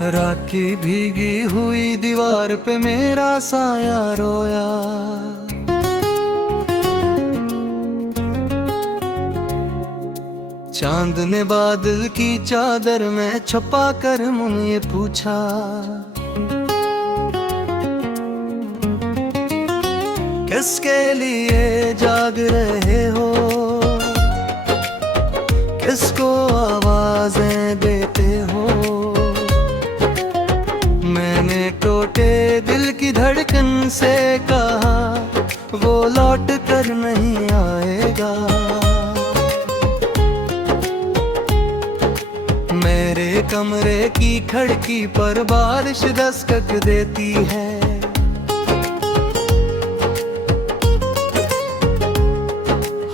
रात की भीगी हुई दीवार पे मेरा साया रोया। चांद ने बादल की चादर में छुपा कर मुझे पूछा, किसके लिए जाग रहे हो, किसको आवाजें देते हो। मैंने टूटे दिल की धड़कन से कहा, वो लौट कर नहीं आएगा। मेरे कमरे की खिड़की पर बारिश दस्तक देती है।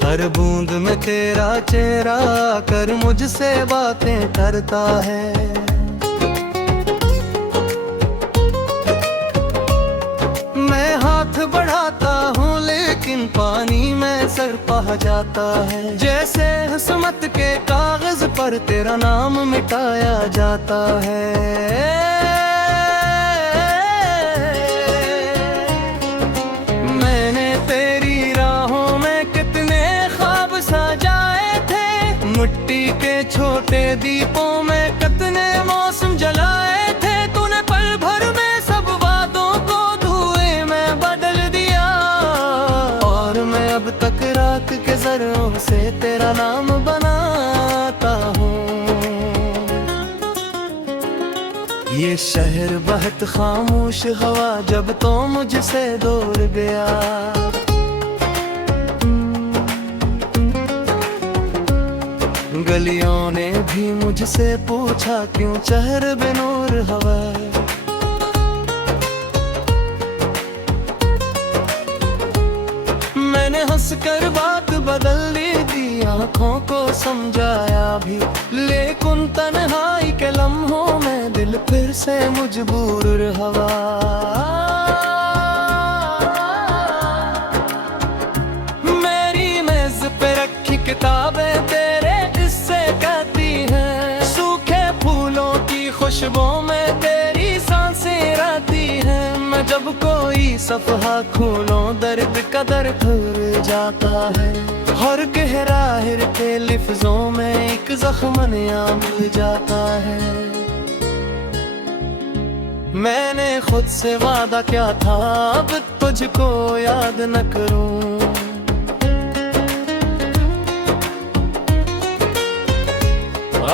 हर बूंद में तेरा चेहरा आकर मुझसे बातें करता है। मैं हाथ बढ़ाता हूँ लेकिन पानी में सर पह जाता है। जैसे किस्मत के कागज पर तेरा नाम मिटाया जाता है। मिट्टी के छोटे दीपों में कितने मौसम जलाए थे। तूने पल भर में सब वादों को धुएं में बदल दिया। और मैं अब तक रात के ज़र्रों से तेरा नाम बनाता हूँ। ये शहर बहुत खामोश हवा जब तो मुझसे दूर गया। गलियों ने भी मुझसे पूछा, क्यों शहर बेनूर हवा। मैंने हंसकर बात बदल दी, आंखों को समझाया भी। लेकिन तन्हाई के लम्हों में दिल फिर से मजबूर हवा। मेरी मेज पे रखी किताबें खुशबू में तेरी सांसें रहती हैं। मैं जब कोई सफ़हा खोलूं दर्द का दर खुल जाता है। हर गहराहिर के लफ्ज़ों में एक ज़ख्म नया मिल जाता है। मैंने खुद से वादा किया था अब तुझको याद न करूं।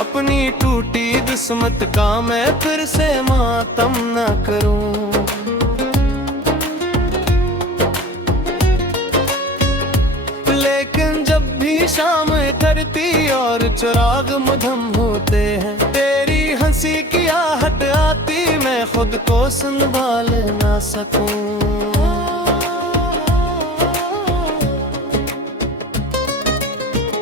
अपनी टूटी किस्मत का मैं फिर से मातम न करूं। लेकिन जब भी शाम करती और चिराग मधम होते हैं, तेरी हंसी की आहट आती, मैं खुद को संभाल ना सकूं।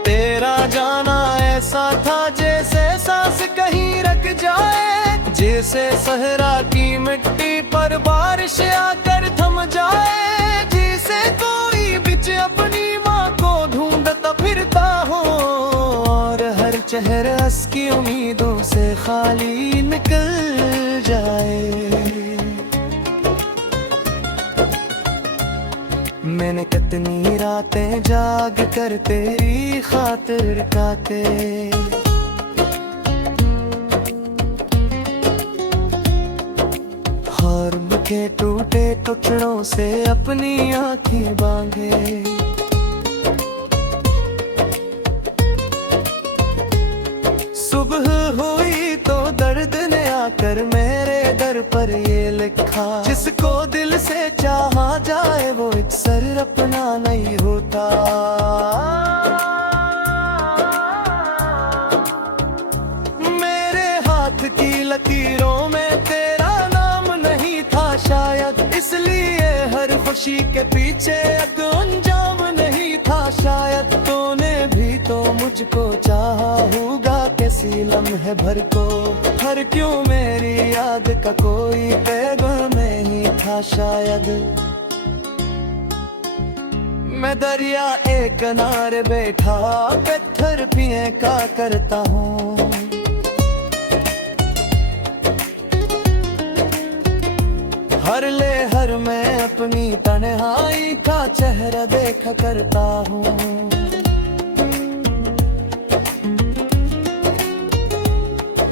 तेरा जाना ऐसा था जैसे सांस कहीं रख जाए। जैसे सहरा की मिट्टी पर बारिश आकर थम जाए। जिसे कोई बिच अपनी माँ को ढूंढता फिरता हो। और हर चेहरा उसकी उम्मीदों से खाली निकल जाए। मैंने कितनी रातें जाग कर तेरी खातिर काटे। ख्वाब के टूटे टुकड़ों से अपनी आंखें बांधे। सुबह हुई तो दर्द ने आकर मेरे दर पर ये लिखा, जिसको दिल से चाहा जाए वो अक्सर अपना नहीं होता। मेरे हाथ की लकीरों में तेरा नाम नहीं था शायद, इसलिए हर खुशी के पीछे एक अंजाम नहीं था शायद। तूने भी तो मुझको चाहा होगा किसी लम्हे भर को, हर क्यों मेरी याद का कोई पैगाम नहीं था शायद। मैं दरिया एक किनारे बैठा पत्थर पिए का करता हूँ। हर ले हर मैं अपनी तन्हाई का चेहरा देखा करता हूँ।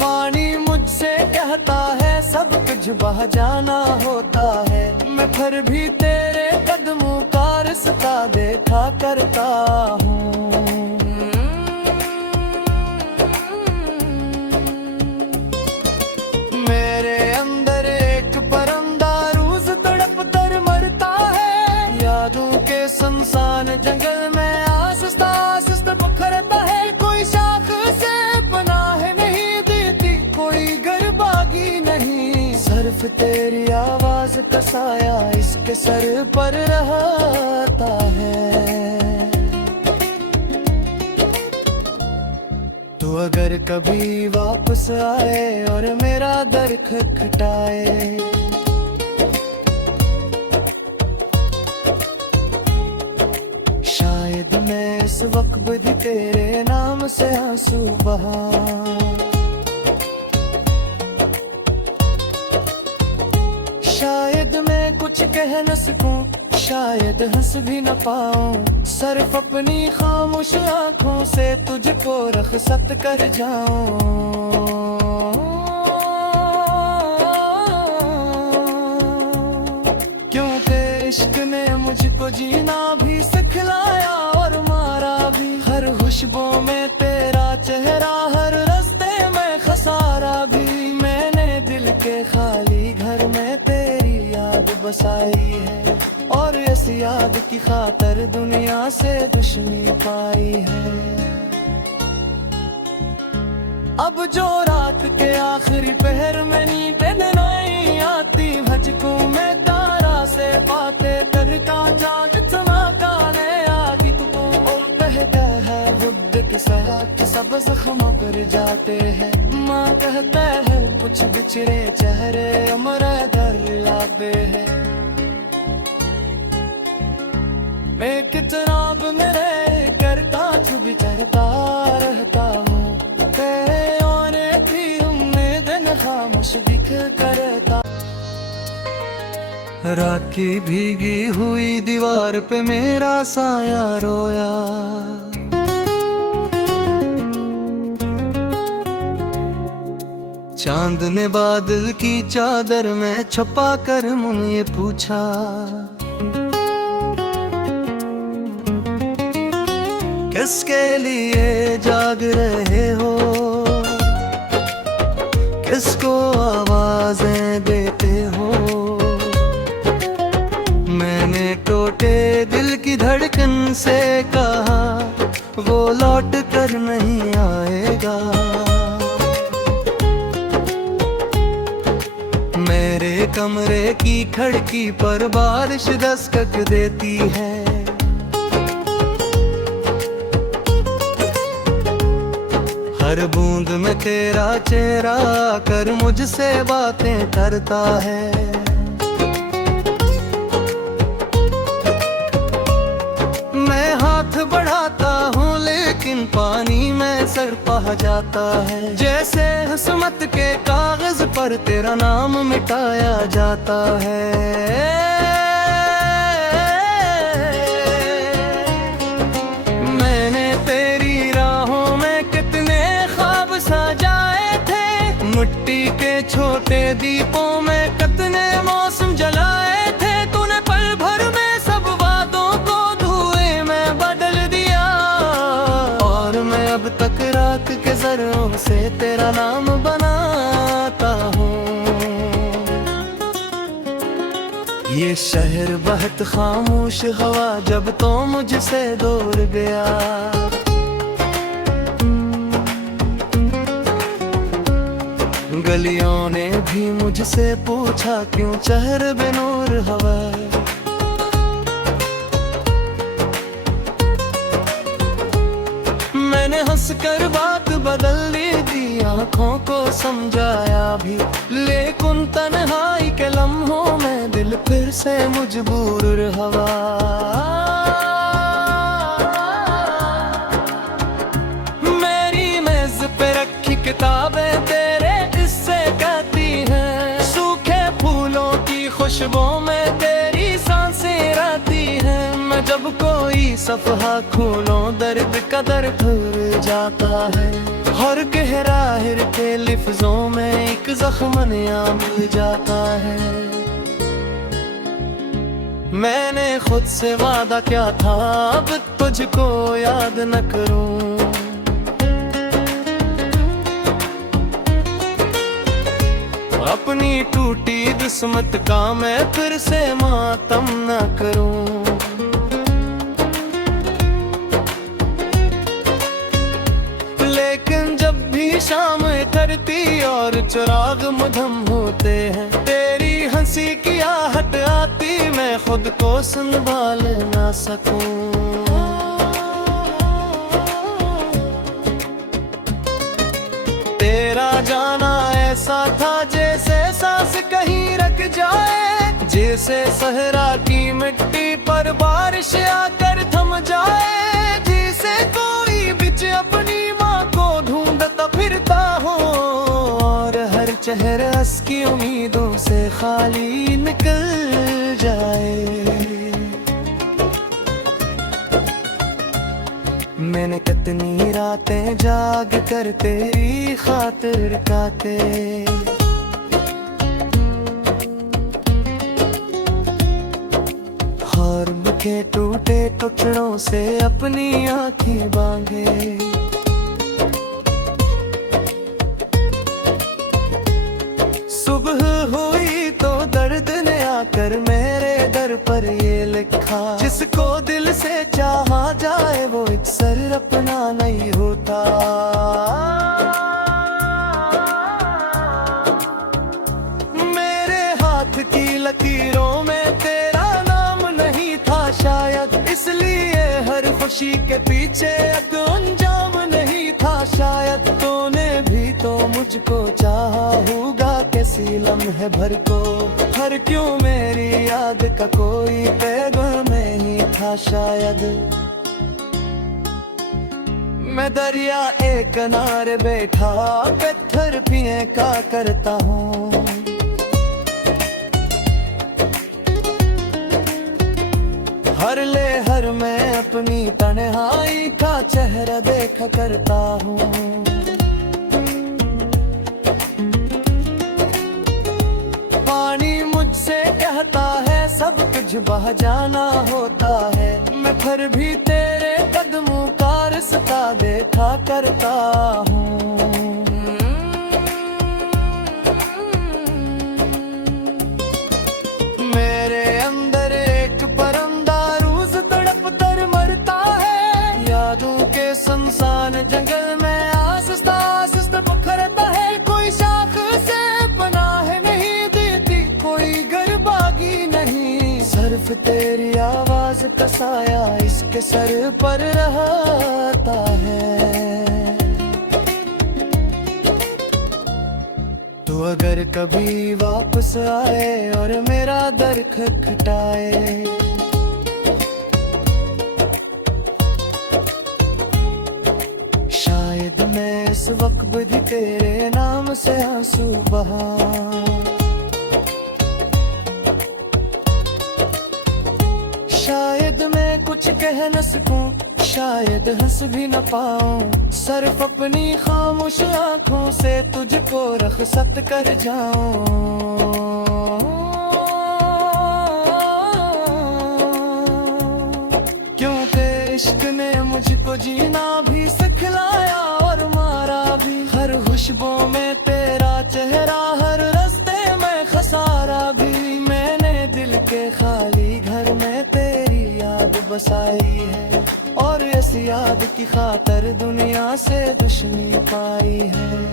पानी मुझसे कहता है सब कुछ बह जाना होता है, मैं फिर भी तेरे कदमों का रास्ता देखा करता हूँ। मेरे अंदर एक परिंदा रोज तड़प कर मरता है, यादों के सुनसान जंगल में आहिस्ता आहिस्ता बिखरता है। कोई शाख से पनाह नहीं देती, कोई घर बागी नहीं, सिर्फ तेरी आवाज का साया इसके सर पर रहता है। तू अगर कभी वापस आए और मेरा दर खटखटाए, शायद मैं इस वक्त भी तेरे नाम से आंसू बहाऊं। शायद मैं कुछ कह न सकूं, शायद हंस भी न पाऊं, सिर्फ अपनी खामोश आंखों से तुझको रखसत कर जाऊं। क्यों तेरे इश्क ने मुझको जीना भी सिखलाया और मारा भी, हर खुशबू में तेरा चेहरा, हर रास्ते में खसारा भी। मैंने दिल के खाली घर में तेरी याद बसाई है, और इस याद की खातर दुनिया से दुश्मनी पाई है। अब जो रात के आखिरी पहर में नींद नहीं आती, भजकूं मैं तारा से बातें कर का चांद चमकाने आती तुमको, और कहता है बुद्ध की सहा के सब जख्म कर जाते हैं। माँ कहता है कुछ बिछड़े चेहरे उम्र दर लाते हैं। मैं कितना मेरे करता छुप चढ़ता रहता हूँ, तेरे आने भी उम्मीद न खामोश दिख करता। रात की भीगी हुई दीवार पे मेरा साया रोया, चांद ने बादल की चादर में छुपा कर मुझे पूछा, किसके लिए जाग रहे हो, किसको आवाजें देते हो। मैंने टूटे दिल की धड़कन से कहा वो लौट कर नहीं आएगा। मेरे कमरे की खिड़की पर बारिश दस्तक देती है, हर बूंद में तेरा चेहरा कर मुझसे बातें करता है। मैं हाथ बढ़ाता हूँ लेकिन पानी में सर पह जाता है, जैसे किस्मत के कागज पर तेरा नाम मिटाया जाता है। मिट्टी के छोटे दीपों में कितने मौसम जलाए थे, तूने पल भर में सब वादों को धुएं में बदल दिया, और मैं अब तक रात के जर्रों से तेरा नाम बनाता हूँ। ये शहर बहुत खामोश हवा जब तो मुझसे दूर गया, गलियों ने भी मुझसे पूछा क्यों चेहरे बेनूर हवा। मैंने हंसकर बात बदल दी, आंखों को समझाया भी, लेकिन तन्हाई के लम्हों में दिल फिर से मजबूर हवा। मेरी मेज पे रखी किताबें तेरे इससे कहती हैं, सूखे फूलों की खुशबू खुशबुओं में तेरी सांसें रहती हैं। मैं जब कोई सफ़हा खोलूं दर्द का दर खुल जाता है। हर गहरा हिर के लिफ्ज़ों में एक ज़ख्म नया मिल जाता है। मैंने खुद से वादा किया था अब तुझको याद न करूं। अपनी टूटी किस्मत का मैं फिर से मातम न करूं। लेकिन जब भी शाम करती और चिराग मधम होते हैं, तेरी हंसी की आहट आती मैं खुद को संभाल ना सकूं। तेरा जाना ऐसा था जैसे सांस कहीं रख जाए, जैसे सहरा की मिट्टी पर बारिश आकर थम जाए, जिसे कोई बिच अपनी माँ को ढूंढता फिरता हो और हर चेहरा की उम्मीदों से खाली निकल जाए। मैंने कितनी रातें जाग कर तेरी खातिर काटे, और के टूटे टुकड़ों से अपनी आँखें बांधे। सुबह हुई तो दर्द ने आकर मेरे दर पर ये लिखा, जिसको दिल से चाहा जाए वो अक्सर अपना नहीं होता। मेरे हाथ की लकीरों में तेरा नाम नहीं था शायद, इसलिए हर खुशी के पीछे एक अंजाम नहीं था शायद। तूने भी तो मुझको चाहा होगा किसी लम्हे भर को, हर क्यों मेरी याद का कोई पैगाम नहीं था शायद। मैं दरिया एक किनारे बैठा पत्थर फेंका करता हूँ, हर लहर में अपनी तन्हाई का चेहरा देखा करता हूँ। पानी मुझसे कहता है सब कुछ बह जाना होता है, मैं फिर भी तेरे कदमों का रास्ता देखा करता हूँ। मेरे अंदर एक परंदा रोज तड़प कर मरता है, यादों के सुनसान जंगल में आहिस्ता आहिस्ता पखरता है। कोई शाख से पनाह नहीं देती, कोई घर बागी नहीं, सिर्फ तेरी आवाज का साया इसके सर पर रहता है। तो अगर कभी वापस आए और मेरा दर खटखटाए, शायद मैं इस वक्त भी तेरे नाम से आंसू बहाऊं। शायद मैं कुछ कह न सकूं, शायद हंस भी न पाऊं, सिर्फ अपनी खामोश आंखों से तुझको रखसत कर जाऊं। क्योंकि इश्क ने मुझको जीना भी सिखलाया और मारा भी, हर खुशबू में तेरा चेहरा, हर रास्ते में खसारा भी। मैंने दिल के खाली घर में तेरी याद बसाई है, और इस याद की खातर दुनिया से दुश्मनी पाई है।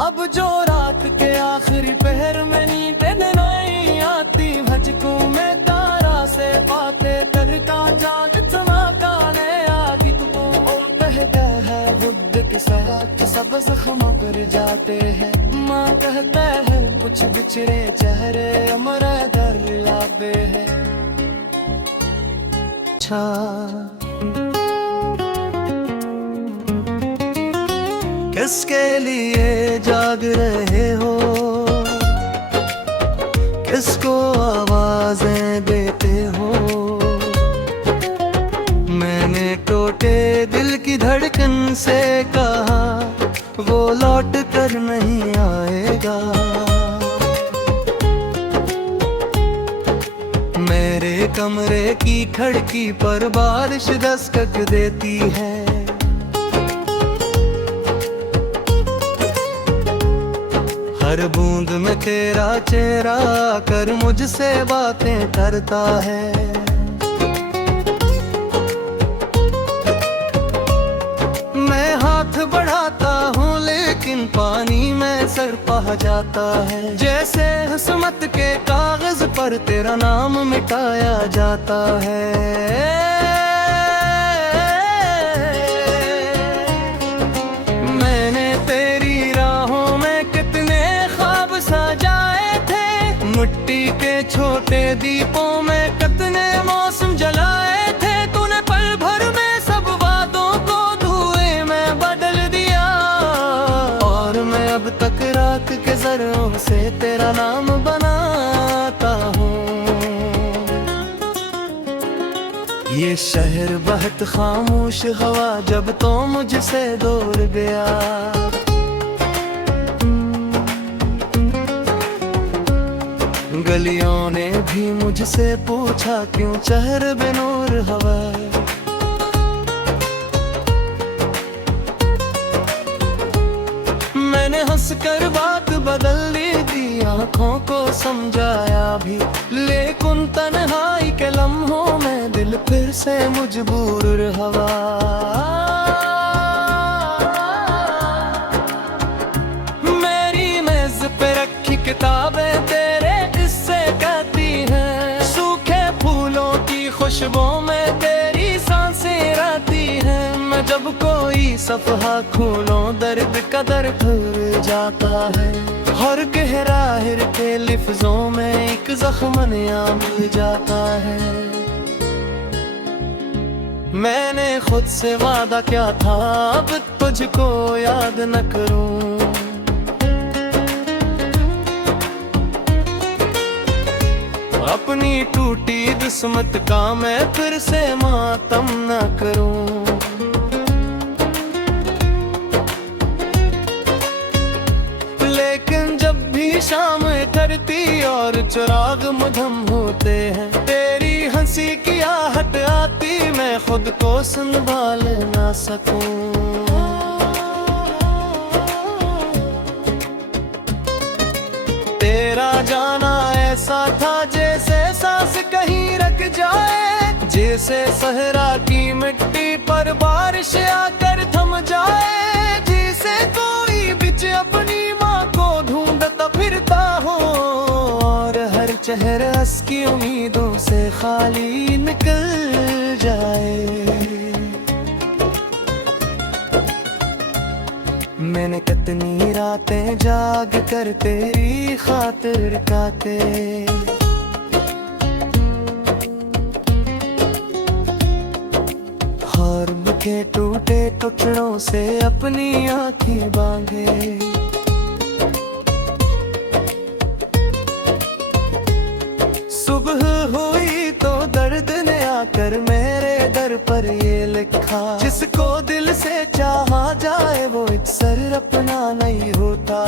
अब जो रात के आखिरी पहर में नींद नहीं आती, भजकूं मैं तारा से बातें करता जाग चमकाने आती। तू कहता है बुद्ध के साथ सब जख्म कर जाते हैं, माँ कहता है कुछ बिछड़े चेहरे अमर दर लाते हैं। किसके लिए जाग रहे हो, के दिल की धड़कन से कहा वो लौट कर नहीं आएगा। मेरे कमरे की खिड़की पर बारिश दस्तक देती है। हर बूंद में तेरा चेहरा आकर मुझसे बातें करता है। मैं हाथ बढ़ाता हूँ लेकिन पानी में सर पह जाता है। जैसे किस्मत के कागज पर तेरा नाम मिटाया जाता है। मैंने तेरी राहों में कितने ख्वाब सजाए थे, मिट्टी के छोटे दीपों में कितने मौसम जलाए थे। तूने पल भर में सब वादों को धुएं में बदल दिया, और मैं अब तक रात के ज़र्रों से तेरा नाम बनाता हूँ। ये शहर बहुत खामोश हवा जब तो मुझसे दूर गया। गलियों ने भी मुझसे पूछा क्यों शहर बेनूर हवा। मैंने हंसकर बात बदल दी, आंखों को समझाया भी, लेकिन तन्हाई के लम्हों में दिल फिर से मजबूर हवा। मेरी मेज पे रखी किताबें तेरे किस्से कहती हैं, सूखे फूलों की खुशबू में तेरी सांसें रहती हैं। मैं जब कोई सफ़हा खोलूं दर्द का दर खुल जाता है। हर गहरा हिर के लिफ्ज़ों में एक ज़ख्म नया मिल जाता है। मैंने खुद से वादा किया था अब तुझको याद न करूं। अपनी टूटी किस्मत का मैं फिर से मातम न करूं। लेकिन जब भी शाम करती और चिराग मधम होते हैं, तेरी हंसी की आहट आती, मैं खुद को संभाल ना सकूं। तेरा जाना ऐसा था जैसे सांस कहीं रख जाए, जैसे सहरा की मिट्टी पर बारिश आकर थम जाए, जैसे कोई बिच अपनी माँ को ढूंढता फिरता हो और हर चेहरा की उम्मीदों से खाली निकल जाए। मैंने कितनी रातें जाग कर तेरी खातिर काटे, ख्वाब के टूटे टुकड़ों से अपनी आँखें बांधे। सुबह हुई तो दर्द ने आकर मेरे दर पर ये लिखा, जिसको दिल से चाहा जाए वो अक्सर अपना नहीं होता।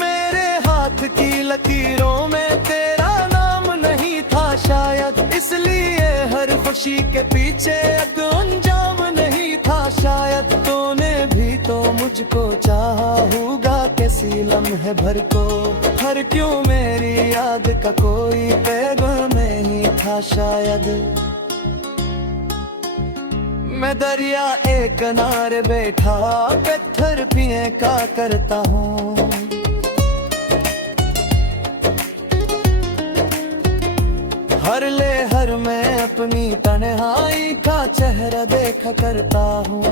मेरे हाथ की लकीरों में तेरा नाम नहीं था शायद, इसलिए हर खुशी के पीछे एक अंजाम नहीं था शायद। तूने भी तो मुझको चाहा होगा किसी लम्हे भर को, हर क्यों मेरी याद का कोई पैगाम नहीं था शायद। मैं दरिया एक किनारे बैठा पत्थर पिए का करता हूँ। हर लहर में अपनी तन्हाई का चेहरा देखा करता हूँ।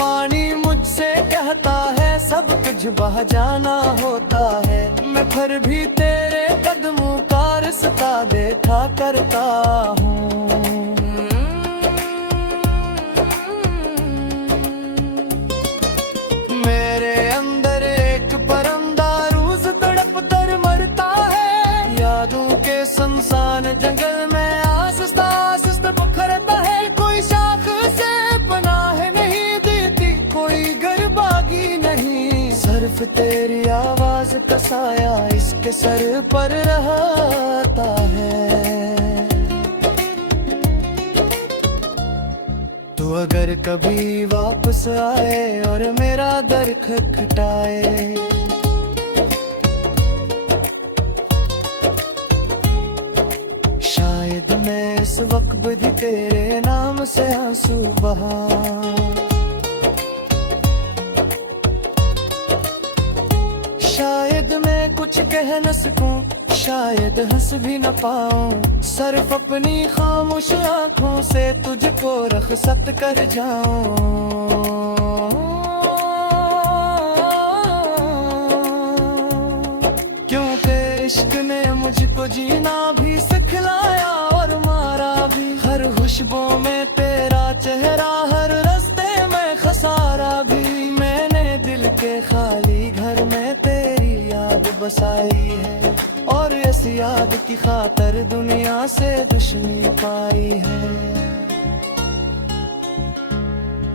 पानी मुझसे कहता है सब कुछ बह जाना होता है, मैं फिर भी तेरे कदमों का रास्ता देखा करता हूँ। मेरे अंदर एक परंदा का साया इसके सर पर रहता है। तू अगर कभी वापस आए और मेरा दर खटखटाए, शायद मैं इस वक्त भी तेरे नाम से आंसू बहाऊं। शायद मैं कुछ कह न सकूं, शायद हंस भी न पाऊं, सिर्फ अपनी खामोश आंखों से तुझको रखसत कर जाऊं। क्योंकि इश्क ने मुझको जीना भी सिखलाया और मारा भी। हर खुशबू में तेरा चेहरा, हर रास्ते में खसारा भी। मैंने दिल के खाली घर में तेरी याद बसाई है, और इस याद की खातर दुनिया से दुश्मनी पाई है।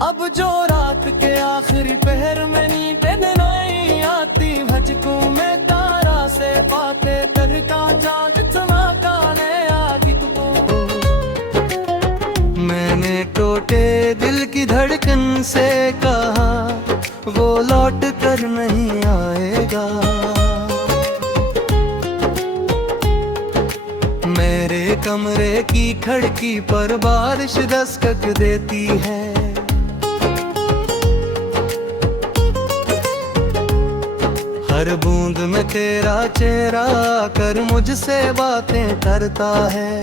अब जो रात के आखिरी पहर में नींद नहीं आती, भजकूं मैं तारा से बातें करता जाग चमकाने आदि तुझको। मैंने टूटे दिल की धड़कन से कहा, वो लौट कर नहीं आएगा। मेरे कमरे की खिड़की पर बारिश दस्तक देती है। हर बूंद में तेरा चेहरा कर मुझसे बातें करता है।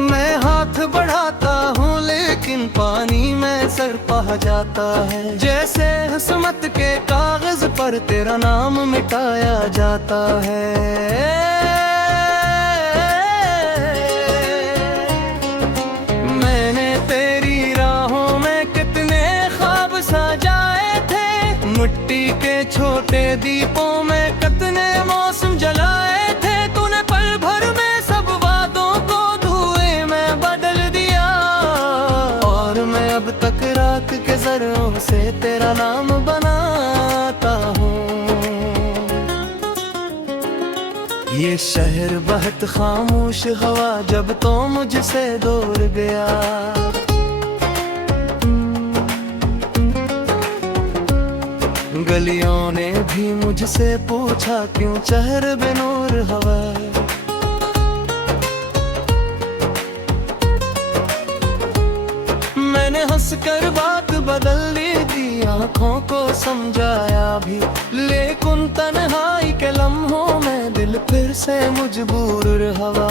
मैं हाथ बढ़ाता हूँ लेकिन पानी में सर पह जाता है। जैसे किस्मत के कागज पर तेरा नाम मिटाया जाता है। मैंने तेरी राहों में कितने ख्वाब सजाए थे, मिट्टी के छोटे दीपों में कितने मौसम जलाए थे। तूने पल भर में सब वादों को धुएं में बदल दिया, और मैं अब तक रात के ज़र्रों से तेरा नाम बनाता हूँ। ये शहर बहुत खामोश हवा जब तो मुझसे दूर गया। गलियों ने भी मुझसे पूछा क्यों शहर बेनूर हवा। मैंने हंसकर बात बदल दी थी, आंखों को समझाया भी, लेकिन तन्हाई के लम्हों में दिल फिर से मजबूर हवा।